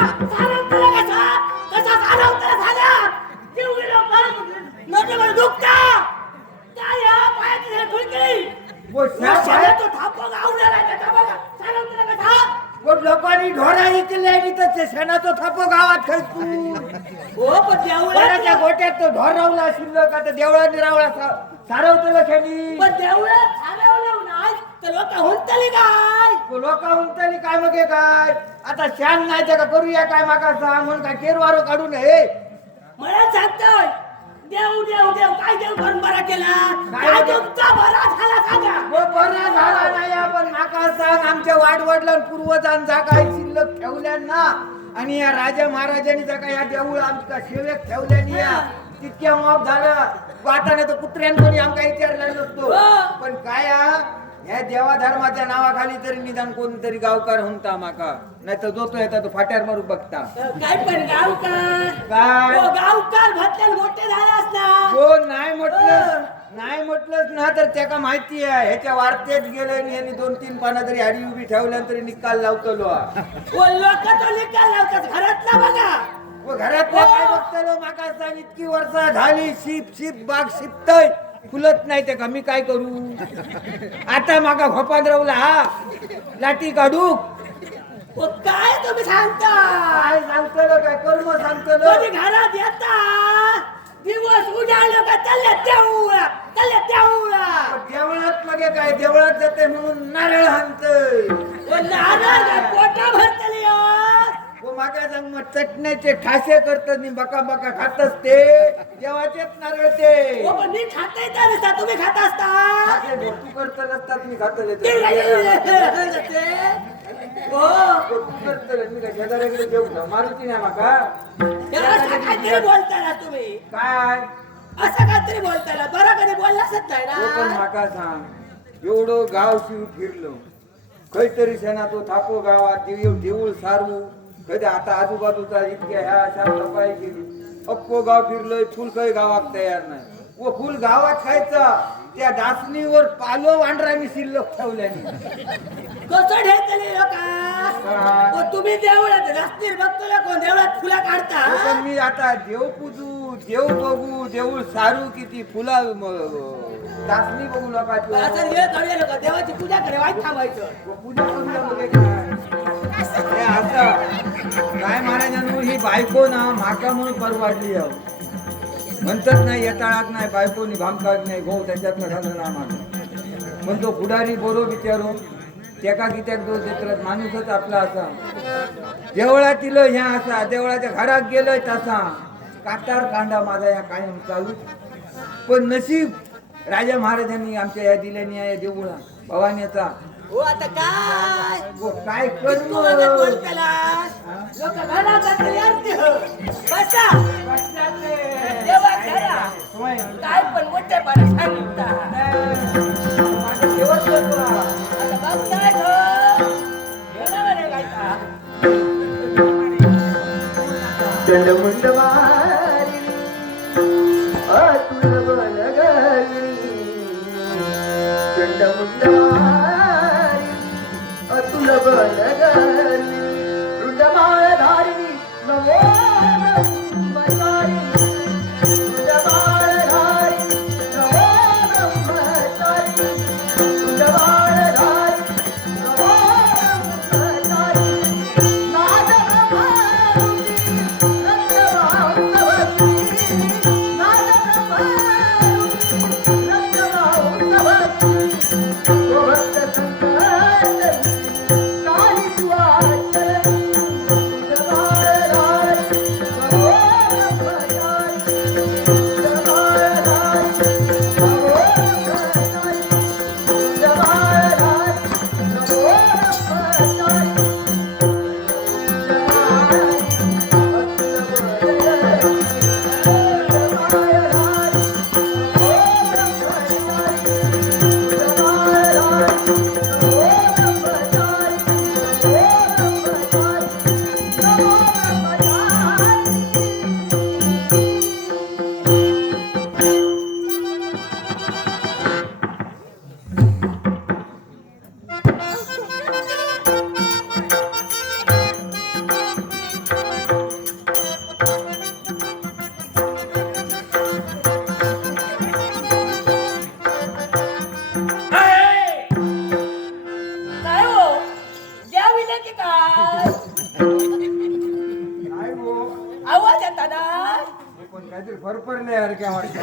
सारवताना कसा सारवताना झाला जीव गेलो नोटे दुखता काय या पायाची ठुलकी वो शाळा तो थापो गावणार आहे का बघा सारवताना कसा वो लोकांनी ढोरा इकले आणि तर शेणाचा थापो गावात खसू हो पण देवळाच्या गोट्यात तो ढोर रावला शिल्लक आता देवळाने रावला सारवतलं खेणी पण देवळात सारवलं नाही तर लोक हुंतली काय लोक हुंतली काय मग हे काय आता शान नाही तर का करूया काय माका सांग म्हणून काय केरवारो काढू नये मला सांगतोय देव देव देव काय देव करून बरा केला काय तुमचा बरा झाला सांगा वो बरा झाला नाही आपण माका सांग आमच्या वाडवडला पूर्वजांचा काय शिल्लक ठेवल्या ना आणि या राजा महाराजांनी जर का या देऊळ आमच्या सेवेक ठेवल्यानी या तितक्या माफ झालं वाटाने तर कुत्र्यान कोणी आमका विचारला नसतो पण काय या देवा धर्माच्या नावाखाली तरी निदान कोणतरी गावकार हुंता माका नाही तर जो तो येतात फाट्यावर मारू बघता काय पण गावकार काय हो गावकार भटल्यान मोठे झाले असणार हो नाही म्हटलंच ना तर त्याका माहिती आहे ह्याच्या वार्तेत गेले आणि यांनी 2-3 पानं तरी हाडी उभी ठेवल्या तरी निकाल लावतलो हो लोक तो निकाल लावतात घरातला बघा व घरातला काय बघतलो माका सांग इतकी वर्ष झाली शिप बाग शिपतय फुलत नाही ते का मी काय करू आता माका भोपान रावला हा लाठी काढू हो काय तुम्ही सांगता काय सांगतलो काय कर्म सांगतलो कधी घरात येता दिवस उजाडलो का चालल्या देवळा देवळात लगे काय देवळात जाते म्हणून नारळ हाणतय पोटा भरतली वो माका सांग मग चटण्याचे ठासे करतात नि बका खातच ते देवाचेच नारळ ते हो पण मी खाता येता तुम्ही खात असता ठासे तू करत असतात मी खात हो तू करत मी काय शेजाऱ्याकडे देऊ का मारुती नाही माका असं काहीतरी बोलताना तुम्ही काय असं काहीतरी बोलताना बरं कधी बोललाच नाही तो पण ना माका सांग एवढं गाव शिव फिरलो खैतरी शेणा तो थापो गावात देऊळ सारू कधी आता आजूबाजूचा इतक्या ह्या अशा सफाई केली अख्खो गाव फिरलोय फुल काही गावात तयार नाही व फुल गावात खायचा त्या दासनीवर पालो वांढरांनी शिल्लक ठेवल्याने कसं ढेकली लोका तुम्ही देवळात रस्त्यावर बघतो कोण देवळात फुला काढता पण मी आता देव पूजू देव बघू देऊळ सारू किती फुला दासनी बघू लोकांची असं हे कळले लोक देवाची पूजा करे वाईट थांबायचं पूजा करूया बघे काय असं काय महाराजांनो ही बायको ना माका म्हणून परवाडली म्हणतात नाही येताळात नाही बायकोनी भामकात नाही गो त्याच्यातनं घालून ना माग म्हणतो पुढारी बोरो विचारून त्याका कित्याक दोष देतात माणूसच आपला असा देवळातील ह्या असा देवळाच्या घरात गेलोय तसा काटार कांदा माझा या कायम चालू पण नशीब राजा महाराजांनी आमच्या या दिल्यानी या देऊळा भवानीचा हो आता काय काय कर्म लोक घरात आरती हो बसा देवा घरा काय पण मोठे पारा सांगता आता बघताय हो बरोबर आहे काय चंडमुंड मारी अतुल बलगली चंडमुंड मारी अतुल बलगली रुंडमाळधारी नमो ब्रह्मचारी रुंडमाळधारी नमो ब्रह्मचारी रुंडमाळधारी नमो ब्रह्मचारी नाद ब्रह्मरूपी रत्नमाउतवती नाद ब्रह्मरूपी रत्नमाउतवती ओ भक्त संकट काली तुआ चरणी रुंडमाळधारी फरफरल्यासारख्या वाटतं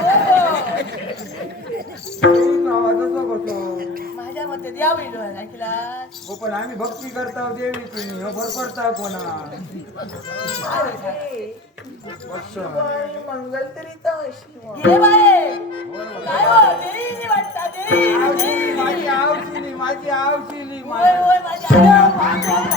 आवाजाचं कसं माझ्या मते द्यावी ऐकला हो पण आम्ही भक्ती करता देवी तुम्ही हो फरफरता कोणा मंगल तरी हे बाये काय हो देवी वाटता देवी माझी आवशिली माझी आवशिली होय होय माझी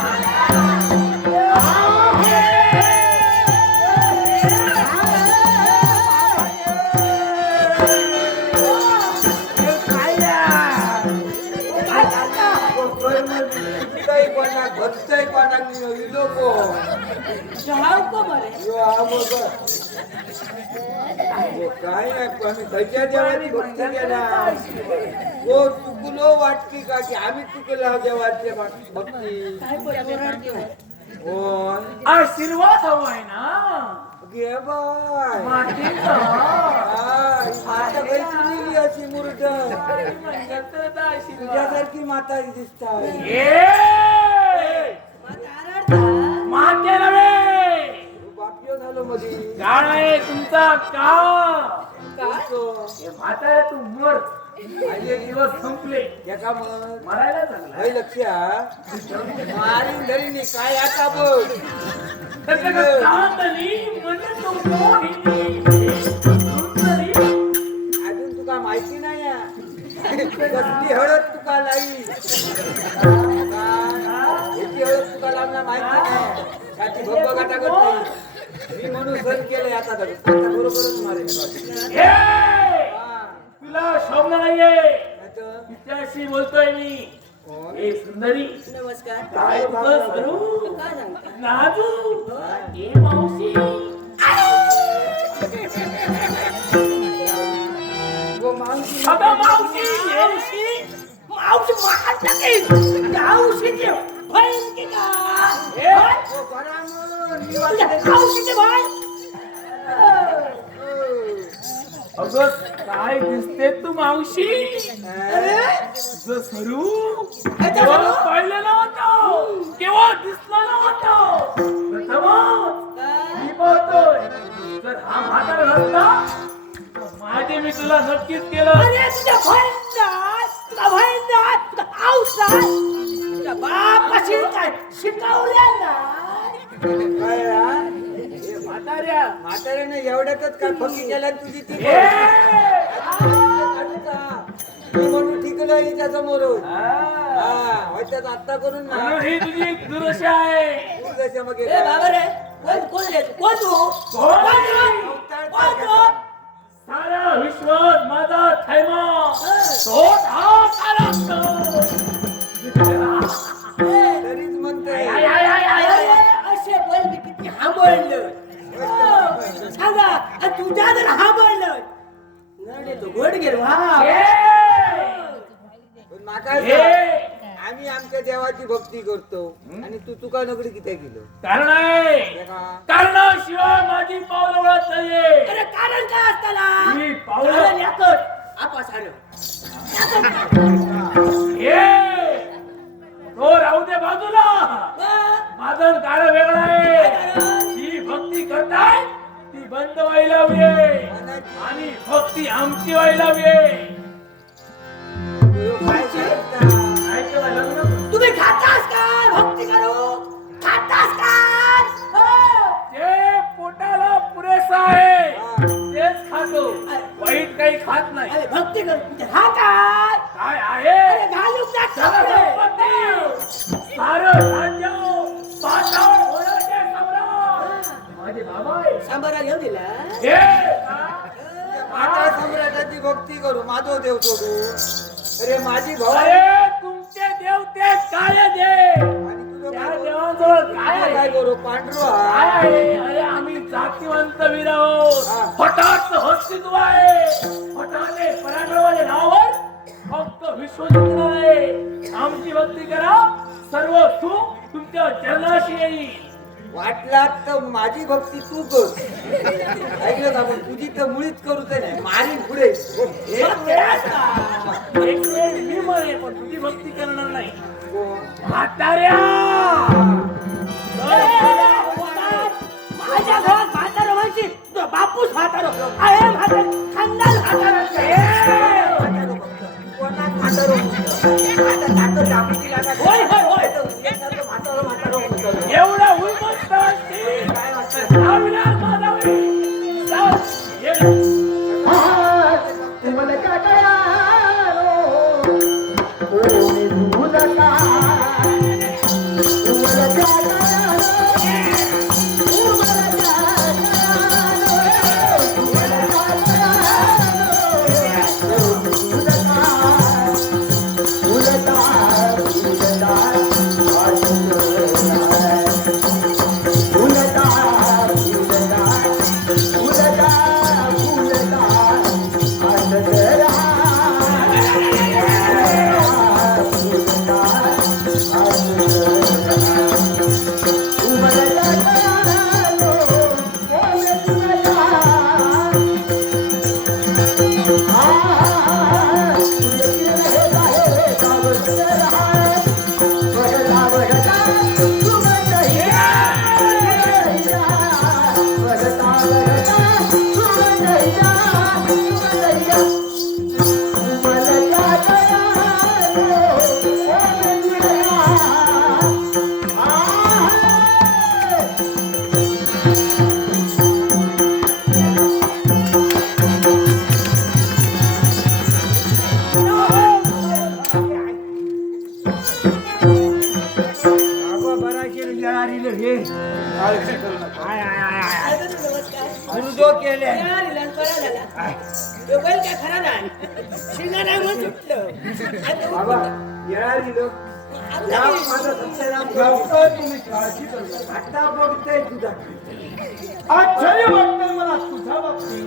भक्तय कोणाक लोको काय नाही आम्ही खयच्या देवाची भक्ती केला हो चुकलो वाटते का की आम्ही चुकला देवाची भक्ती हो आशीर्वाद हवाय ना घे बाय मातीचा आता काही चुकली अशी मुर्ट तुझ्यासारखी माता दिसता माते नव्हे बापयो झालो मध्ये काळ आहे तुमचा का काय म्हातारे तू मर माझे दिवस संपले एका मग मरायला चांगला काही लक्ष मारीन धरीनी काय आता बघ अजून तुका माहिती नाही कसली हळद तुका लाई याची हळद तुका लावणार माहिती नाही त्याची भब्ब टाकत नाही मी म्हणून सण केलंय आता बरोबरच मारेल तुला शोभला नाहीये नाहीतर तिच्याशी बोलतोय मी ए सुंदरी नमस्कार काय तुझं स्वरूप काय सांगता नाजू ए मावशी वो मावशी अगं मावशी येशी मावशी मारता की मावशीची बहीण की काय वो बराबर मी वाटते मावशीची बहीण अगं काय दिसते तू मावशी तुझं स्वरूप केव्हा पाहिलं नव्हतं केव्हा दिसलं नव्हतं प्रथमच मी पाहतोय जर हा म्हातारा नसता तर माझे मी तुला नक्कीच केलं अरे तुझ्या बहीण नाही तुझा आऊस नाही तुझ्या बापाशी काय शिकवल्या नाही काय रा? म्हाताऱ्या म्हाताऱ्याने एवढ्यातच काय फकी केल्या तुझी ती ए! मी म्हणून ठिकलं हिच्या समोर हा. आत्ता करून ना म्हणून ही तुझी दुर्दशा आहे तू जशा मग ए बाबा रे कोण रे तू? कोण तू कोण तू सारा विश्व माझा थैमा तोच हा कालांत. तरीच म्हणतोय I, I, I, I, I. असे बोल मी किती हांबळलं सांगा आणि तुझ्या जर हांबळलं नडे तो गोड गेलो हा ए! पण माका ए! सांग, आम्ही आमच्या देवाची भक्ती करतो आणि तू तुका नगरी किती केलं कारण आहे कारणाशिवाय माझी पावलं वळत नाहीये. अरे कारण काय असताना मी पावलं- कारण याकट आपा सारं ए! तो राहू दे बाजूला माझं कारण वेगळं आहे. ही भक्ती करताय ती बंद व्हायला हवी आणि भक्ती आमची व्हायला हवी. काय सांगता? ऐकलं का लग्न? तुम्ही खातास काय भक्ती करू खातास काय जे पोटाला पुरेसं आहे हा. तेच खातो वाईट काही खात नाही. अरे भक्ती करू तुझे हा काय काय आहे अरे घालून जा धनसंपत्ती, सारं राज्य, पाताळ घोड्याचे सम्राट माझे बाबा आहे. सांबारा घेऊन दिला हे माता सम्राटाची भक्ती करू माधव देव सोडू अरे माझी भाऊ अरे तुमचे देवते काय दे आणि तुझं त्या काय करू? देवांजवळ काय तुझं काय आहे? करू पांढरो काय हा आहे? अरे आम्ही जातीवंत वीर आहोत. हा. फटाचं अस्तित्व आहे. फटाने पराक्रमाच्या नावावर फक्त विश्व जिंकणार आहे. आमची भक्ती करा सर्व सुख तुमच्या चरणाशी येईल. वाटला तर माझी भक्ती तू कर ऐकलं का पण तुझी तर मुळीच करू तर नाही मारीन पुढे हे एक वेळ मी मरेन, पण तुझी भक्ती करणार नाही. कोण? म्हाताऱ्या माझ्या घरात म्हातारा व्हायची बापूस म्हातारो आहे म्हातारो खानदान म्हातारो होय होय होय एवढा उन्मत्त असतील. अविनाश माधवी, जाऊ. ये. बाबा बरा केलं येळारीलं हे गुरुदो केले काय खरा नाही शिंगारा मग सुटलं बाबा येळारीलं या माझा सत्याराम लवकर तुम्ही काळजी करू नका. आता बघताय तुझा आश्चर्य वाटतंय मला तुझ्या बाबतीत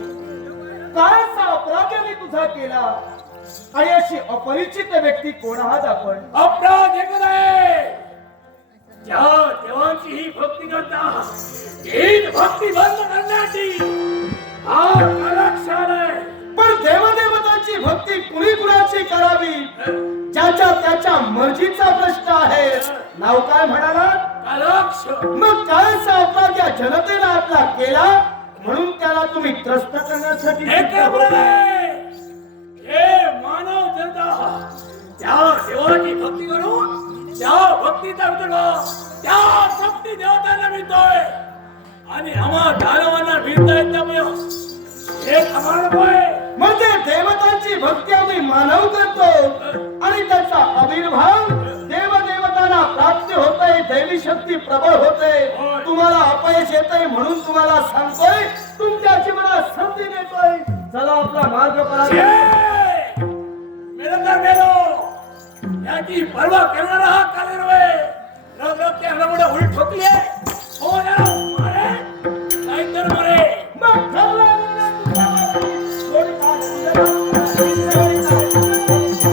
काय असा अपराध मी तुझा केला आणि अशी अपरिचित व्यक्ती कोण आहात आपण अपराध एकच आहे. ज्या देवांची ही भक्ती करता हीच भक्ती बंद करण्याची हा कलाक्षण आहे. पण देवदेवतांची भक्ती कुणी कुणाची करावी ज्याच्या त्याच्या मर्जीचा प्रश्न आहे नाव काय म्हणाला कलाक्ष मग काय असा अपराध या जनतेला आपला केला म्हणून त्याला तुम्ही त्रस्त करण्यासाठी एकाप्रमाणे हे मानव जनता त्या देवाची भक्ती करून त्या भक्तीचा उद्योग त्या शक्ती देवतांना मिळतोय आणि आम्हा दानवांना मिळता येत त्यामुळे हे समारोप आहे. म्हणजे देवतांची भक्ती आम्ही मानव करतो आणि त्याचा आविर्भाव देवदेवतांना प्राप्त होतोय दैवी शक्ती प्रबळ होते तुम्हाला अपयश येतंय म्हणून तुम्हाला सांगतोय तुमच्या जीवनात संधी देतोय चला आपला मार्ग पराजय मेलो याची पर्वा करणारा हा कालेरवे रग त्यांना मोठा उलट ठोकली आहे. हो ना मारे नाहीतर मारे मग ठरलं ना तुझ्या वारी. सोडी काढ तुझ्या वारी. सोडी काढ.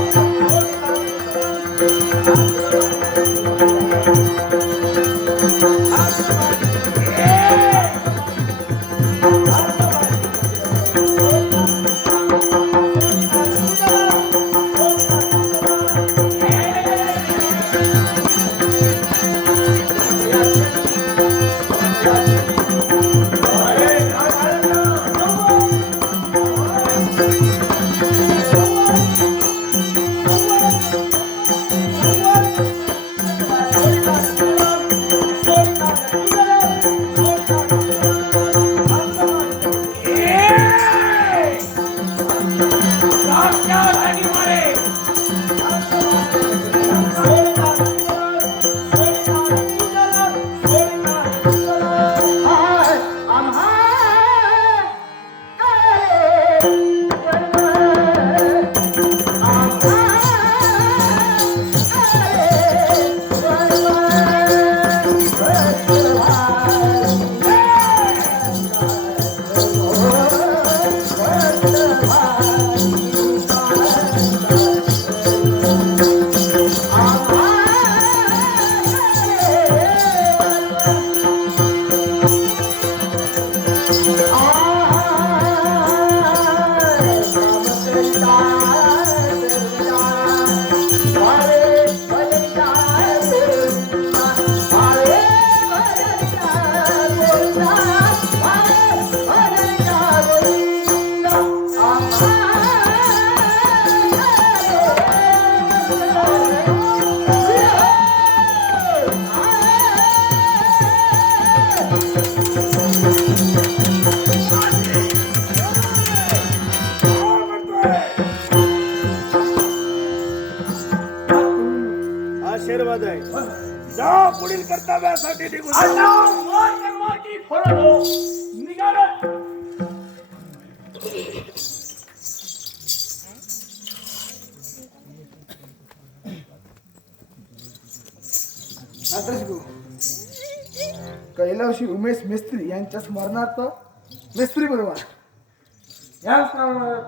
आशीर्वाद आहे जा पुढील कर्तव्यासाठी निघून जा. आता वर कर्माची फळं हो. निघालं. कैलाशी उमेश मिस्त्री यांच्या स्मरणार्थ मिस्त्री बरोबर याच नावानं